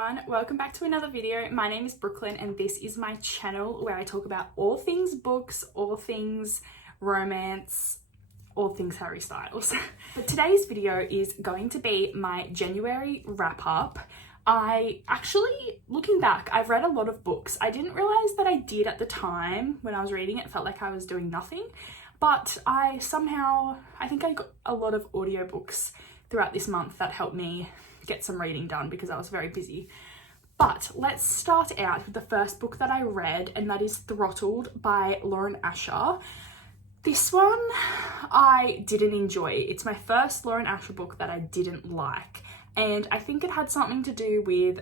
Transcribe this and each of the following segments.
everyone, welcome back to another video. My name is Brooklyn and this is my channel where I talk about all things books, all things romance, all things Harry Styles. But today's video is going to be my January wrap up. Looking back, I've read a lot of books. I didn't realize that I did at the time when I was reading it. It felt like I was doing nothing, but I think I got a lot of audiobooks throughout this month that helped me get some reading done because I was very busy. But let's start out with the first book that I read, and that is Throttled by Lauren Asher. This one I didn't enjoy. It's my first Lauren Asher book that I didn't like, and I think it had something to do with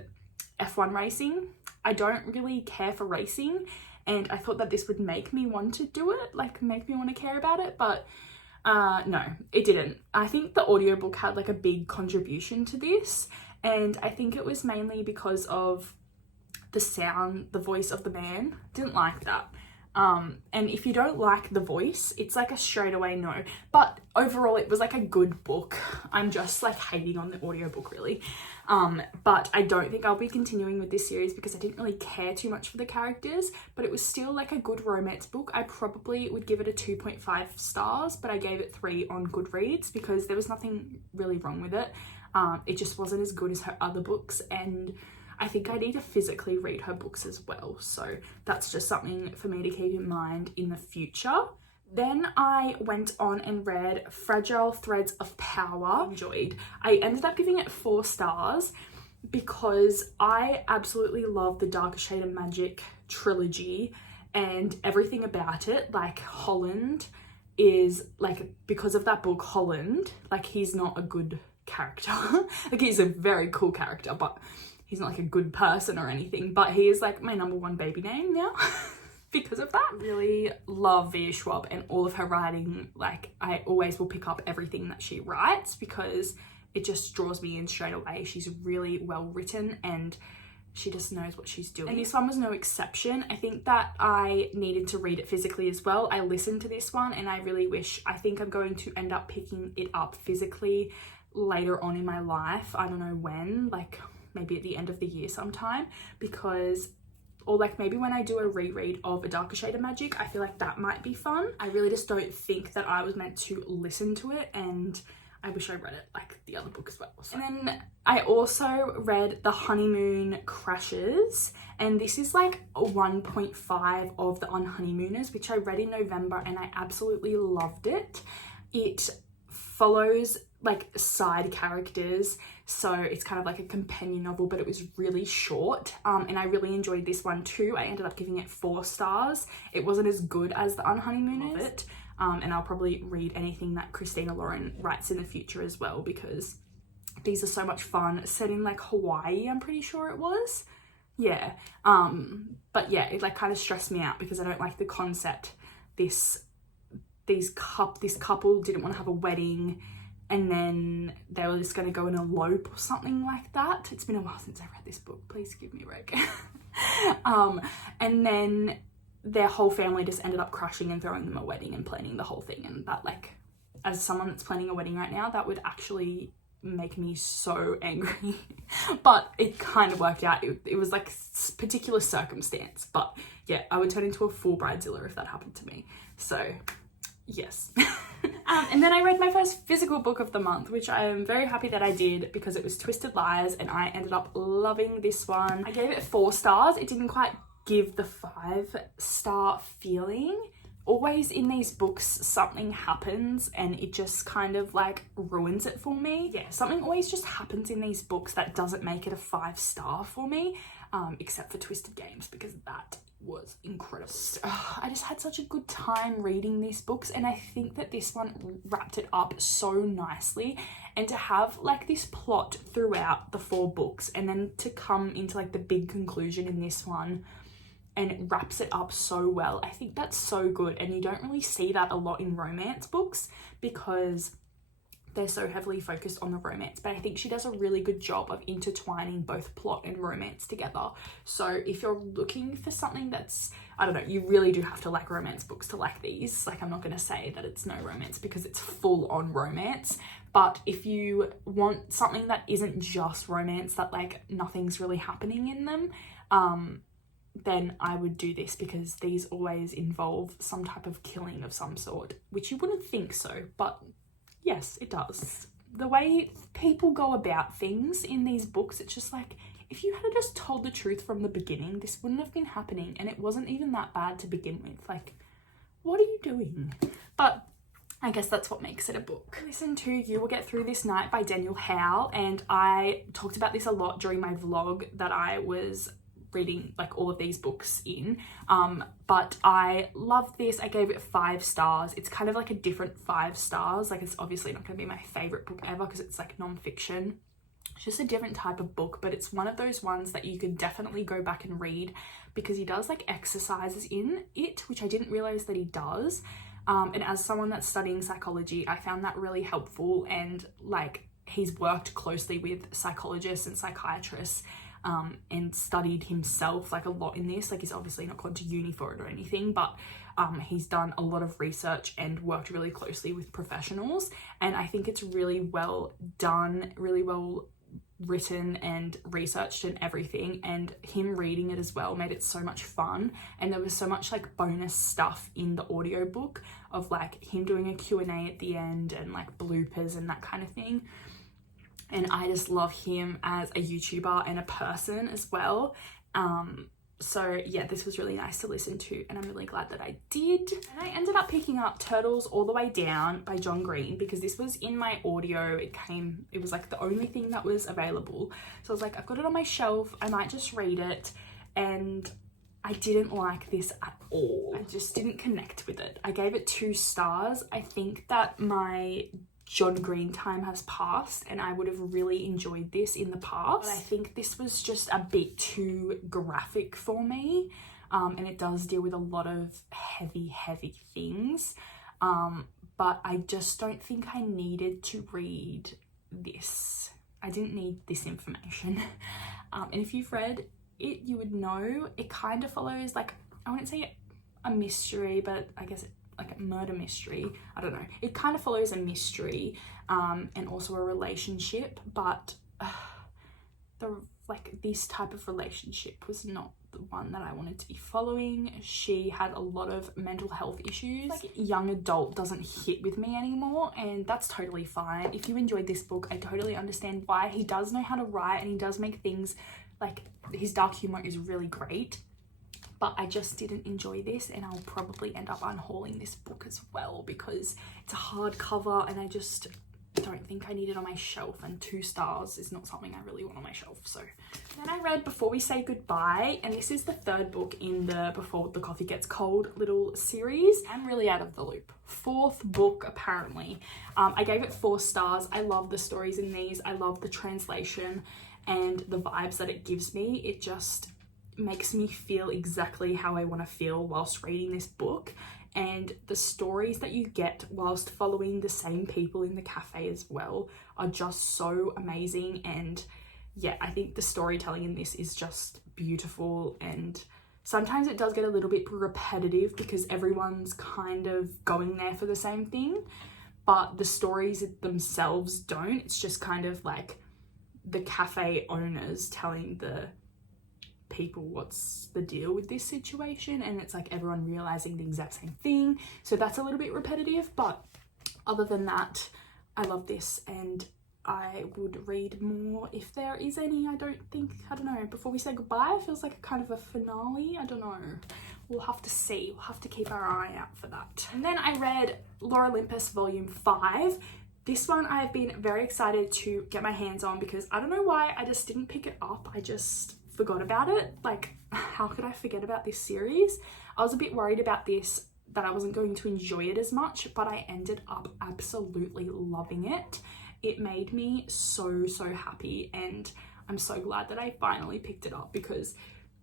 F1 racing. I don't really care for racing, and I thought that this would make me want to do it, like make me want to care about it, but no, it didn't. I think the audiobook had like a big contribution to this, and I think it was mainly because of the sound, the voice of the man. Didn't like that. And if you don't like the voice, it's like a straight away no. But overall, it was like a good book. I'm just like hating on the audiobook really. But I don't think I'll be continuing with this series because I didn't really care too much for the characters, but it was still like a good romance book. I probably would give it a 2.5 stars, but I gave it 3 on Goodreads because there was nothing really wrong with it. It just wasn't as good as her other books, and I think I need to physically read her books as well. So that's just something for me to keep in mind in the future. Then I went on and read Fragile Threads of Power. Enjoyed. I ended up giving it 4 stars because I absolutely love the Darker Shade of Magic trilogy and everything about it. Like Holland is like, because of that book, Holland, like he's not a good character. Like he's a very cool character, but he's not like a good person or anything, but he is like my #1 baby name now because of that. Really love Via Schwab and all of her writing. Like I always will pick up everything that she writes because it just draws me in straight away. She's really well written and she just knows what she's doing. And this one was no exception. I think that I needed to read it physically as well. I listened to this one and I think I'm going to end up picking it up physically later on in my life. I don't know when, like maybe at the end of the year sometime, because, or like maybe when I do a reread of A Darker Shade of Magic, I feel like that might be fun. I really just don't think that I was meant to listen to it, and I wish I read it like the other book as well. So. And then I also read The Honeymoon Crashes, and this is like a 1.5 of The Unhoneymooners, which I read in November and I absolutely loved it. It follows like side characters, so it's kind of like a companion novel, but it was really short, and I really enjoyed this one too. I ended up giving it 4 stars. It wasn't as good as The Unhoneymooners, and I'll probably read anything that Christina Lauren writes in the future as well because these are so much fun. Set in like Hawaii, I'm pretty sure it was. Yeah, but yeah, it like kind of stressed me out because I don't like the concept. This couple didn't want to have a wedding, and then they were just going to go and elope or something like that. It's been a while since I read this book. Please give me a break. And then their whole family just ended up crashing and throwing them a wedding and planning the whole thing. And that, like, as someone that's planning a wedding right now, that would actually make me so angry. But it kind of worked out. It was like particular circumstance. But yeah, I would turn into a full bridezilla if that happened to me. So yes. And then I read my first physical book of the month, which I am very happy that I did because it was Twisted Lies, and I ended up loving this one. I gave it 4 stars. It didn't quite give the 5-star feeling. Always in these books, something happens and it just kind of like ruins it for me. Yeah, something always just happens in these books that doesn't make it a 5-star for me, except for Twisted Games because that was incredible. I just had such a good time reading these books, and I think that this one wrapped it up so nicely, and to have like this plot throughout the 4 books and then to come into like the big conclusion in this one, and it wraps it up so well. I think that's so good, and you don't really see that a lot in romance books because they're so heavily focused on the romance, but I think she does a really good job of intertwining both plot and romance together. So if you're looking for something that's, I don't know, you really do have to like romance books to like these. Like, I'm not going to say that it's no romance because it's full on romance, But if you want something that isn't just romance, that like nothing's really happening in them, then I would do this, because these always involve some type of killing of some sort, which you wouldn't think so, but yes, it does. The way people go about things in these books, it's just like, if you had just told the truth from the beginning, this wouldn't have been happening, and it wasn't even that bad to begin with. Like, what are you doing? But I guess that's what makes it a book. Listen to You Will Get Through This Night by Daniel Howe, and I talked about this a lot during my vlog that I was reading like all of these books in, but I love this. I gave it 5 stars. It's kind of like a different 5 stars. Like, it's obviously not going to be my favorite book ever because it's like non-fiction. It's just a different type of book, but it's one of those ones that you could definitely go back and read, because he does like exercises in it, which I didn't realize that he does. And as someone that's studying psychology, I found that really helpful, and like he's worked closely with psychologists and psychiatrists, and studied himself like a lot in this. Like, he's obviously not gone to uni for it or anything, but he's done a lot of research and worked really closely with professionals, and I think it's really well done, really well written and researched and everything. And him reading it as well made it so much fun, and there was so much like bonus stuff in the audiobook of like him doing a Q&A at the end and like bloopers and that kind of thing. And I just love him as a YouTuber and a person as well. So yeah, this was really nice to listen to, and I'm really glad that I did. And I ended up picking up Turtles All the Way Down by John Green, because this was in my audio. It was like the only thing that was available. So I was like, I've got it on my shelf, I might just read it. And I didn't like this at all. I just didn't connect with it. I gave it 2 stars. I think that my John Green time has passed, and I would have really enjoyed this in the past. But I think this was just a bit too graphic for me, and it does deal with a lot of heavy things, but I just don't think I needed to read this. I didn't need this information. And if you've read it, you would know it kind of follows, like, I wouldn't say a mystery, but I guess like a murder mystery. I don't know. It kind of follows a mystery, and also a relationship, but this type of relationship was not the one that I wanted to be following. She had a lot of mental health issues. Like, young adult doesn't hit with me anymore, and that's totally fine. If you enjoyed this book, I totally understand why. He does know how to write, and he does make things, like, his dark humor is really great. But I just didn't enjoy this, and I'll probably end up unhauling this book as well, because it's a hardcover and I just don't think I need it on my shelf, and 2 stars is not something I really want on my shelf. So then I read Before We Say Goodbye, and this is the 3rd book in the Before the Coffee Gets Cold little series. I'm really out of the loop. 4th book apparently. I gave it 4 stars. I love the stories in these. I love the translation and the vibes that it gives me. It just makes me feel exactly how I want to feel whilst reading this book, and the stories that you get whilst following the same people in the cafe as well are just so amazing. And yeah, I think the storytelling in this is just beautiful, and sometimes it does get a little bit repetitive because everyone's kind of going there for the same thing, but the stories themselves don't. It's just kind of like the cafe owners telling the people what's the deal with this situation, and it's like everyone realizing the exact same thing. So that's a little bit repetitive, but other than that, I love this, and I would read more if there is any. I don't know, Before We Say Goodbye feels like a kind of a finale. I don't know, we'll have to see. We'll have to keep our eye out for that. And then I read Lore Olympus Volume 5. This one I've been very excited to get my hands on, because I don't know why I just didn't pick it up. I just forgot about it. Like, how could I forget about this series? I was a bit worried about this, that I wasn't going to enjoy it as much, but I ended up absolutely loving it. It made me so happy, and I'm so glad that I finally picked it up, because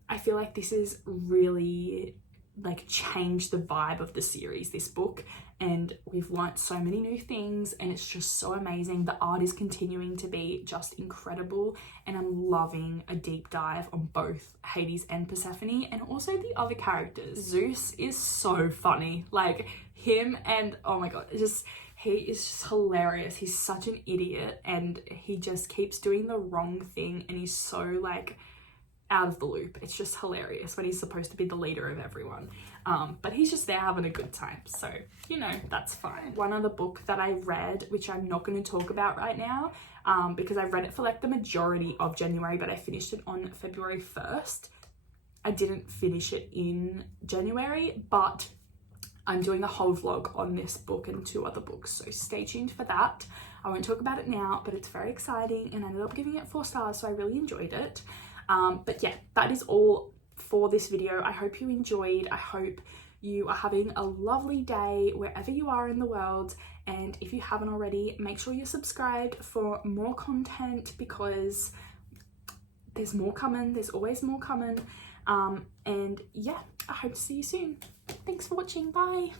I feel like this is really like changed the vibe of the series, this book, and we've learnt so many new things, and it's just so amazing. The art is continuing to be just incredible, and I'm loving a deep dive on both Hades and Persephone, and also the other characters. Zeus is so funny, like him, and oh my god, He is just hilarious. He's such an idiot and he just keeps doing the wrong thing and he's so like out of the loop. It's just hilarious when he's supposed to be the leader of everyone. But he's just there having a good time. So, you know, that's fine. One other book that I read, which I'm not going to talk about right now, because I read it for like the majority of January, but I finished it on February 1st. I didn't finish it in January, but I'm doing a whole vlog on this book and 2 other books, so stay tuned for that. I won't talk about it now, but it's very exciting and I ended up giving it 4 stars, so I really enjoyed it. But yeah, that is all for this video. I hope you enjoyed. I hope you are having a lovely day wherever you are in the world, and if you haven't already, make sure you're subscribed for more content because there's more coming. There's always more coming. And yeah, I hope to see you soon. Thanks for watching. Bye.